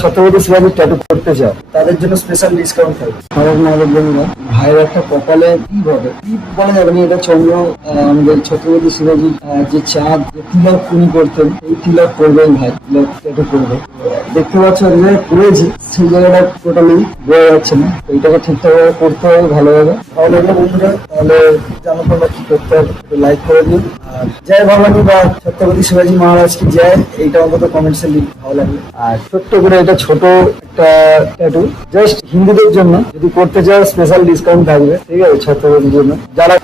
ছত্রপতি শিবাজি ট্যাটু করতে চাও তাদের জন্য স্পেশাল ডিসকাউন্ট থাকবে। আমাদের বন্ধুরা ভাইয়ের একটা কপালে কি হবে কি বলা যাবে না, এটা চন্দ্র আমাদের ছত্রপতি শিবাজি যে চাঁদ তিলক উনি করতেন, এই তিলক করবেন ভাই, তিলক ট্যাটু করবে। দেখতে পাচ্ছ করেছি সেই জায়গাটা টোটালি বোঝা যাচ্ছে না, এইটাকে ঠিকঠাক ভাবে করতে হবে ভালোভাবে। ভালো লাগলো বন্ধুরা, তাহলে জানো তোমরা কি করতে হবে, লাইক করে দিও। আর জয় ভবানী বা ছত্রপতি শিবাজি মহারাজ কি জয়, এইটা অন্তত কমেন্টসে লিখ, ভালো লাগবে। আর ছোট্ট করে এটা ছোট একটা ট্যাটু জাস্ট হিন্দুদের জন্য, যদি করতে চাও স্পেশাল ডিসকাউন্ট থাকবে, ঠিক আছে ছত্রপতির জন্য। যারা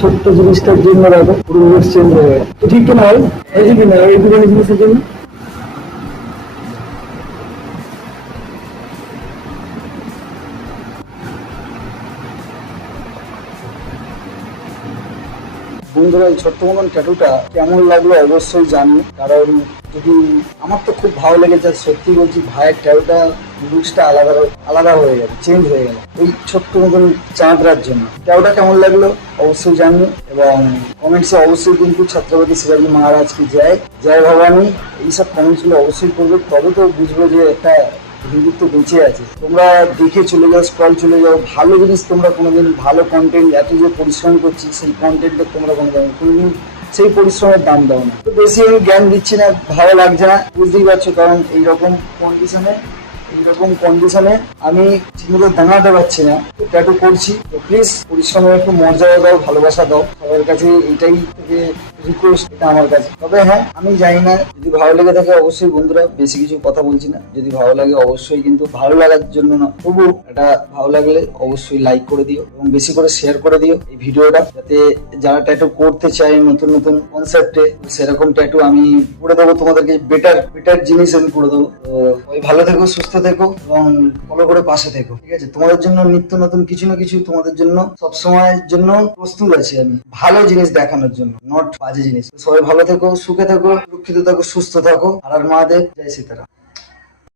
ছোট্ট জিনিসটার জন্য রাখো, পুরো লুক চেঞ্জ হয়ে গেছে, ঠিক তো নয় এই কি না এই দুটো জিনিসের জন্য। বন্ধুরা এই ছোট্ট মতন ট্যাটুটা কেমন লাগলো অবশ্যই জানো, কারণ যদি আমার তো খুব ভালো লেগেছে। সত্যি বলছি ভাইয়ের ট্যাটুটা লুকসটা আলাদা আলাদা হয়ে গেল, চেঞ্জ হয়ে গেল এই ছোট্ট মতন চাঁদরার জন্য। ট্যাটুটা কেমন লাগলো অবশ্যই জানিও, এবং কমেন্টসে অবশ্যই কিন্তু ছত্রপতি শিবাজি মহারাজ কি জয়, জয় ভবানী এইসব কমেন্টসগুলো অবশ্যই করবে, তবে তো বুঝবো যে একটা হিন্দুত্ব বেঁচে আছে। তোমরা দেখে চলে যাও, স্ক্রল চলে যাও, ভালো জিনিস তোমরা কোনোদিন, ভালো কন্টেন্ট, এত যে পরিশ্রম করছি সেই কন্টেন্টে তোমরা কোনোদিন সেই পরিশ্রমের দাম দাও না। তো বেশি আমি জ্ঞান দিচ্ছি না, ভালো লাগছে না, বুঝতেই পারছো, কারণ এইরকম কন্ডিশনে আমি ঠিকমতো দাঁড়াতে পারছি না, ট্যাটু করছি। তো প্লিজ পরিশ্রমের একটু মর্যাদা দাও, ভালোবাসা দাও, সবার কাছে এইটাই থেকে রিকোয়েস্ট, এটা আমার কাছে। তবে হ্যাঁ, আমি জানি না, যদি ভালো লেগে থাকে অবশ্যই বন্ধুরা, বেশি কিছু কথা বলছি না, যদি ভালো লাগে অবশ্যই, কিন্তু ভালো লাগার জন্য না, তবু এটা ভালো লাগলে অবশ্যই লাইক করে দিও এবং বেশি করে শেয়ার করে দিও এই ভিডিওটা, যাতে যারা ট্যাটু করতে চায় নতুন নতুন কনসেপ্টে, সেরকম ট্যাটু আমি করে দেবো তোমাদেরকে, বেটার জিনিস আমি করে দেবো। তো ওই ভালো থেকো, সুস্থ থেকো এবং ফলো করে পাশে থেকো, ঠিক আছে? তোমাদের জন্য নিত্য নতুন কিছু না কিছু তোমাদের জন্য সবসময়ের জন্য প্রস্তুত আছি আমি, ভালো জিনিস দেখানোর জন্য, নট বাজে জিনিস। সবাই ভালো থেকো, সুখে থেকো, সুরক্ষিত থাকো, সুস্থ থাকো। আর মহাদেব, জয় সীতারাম।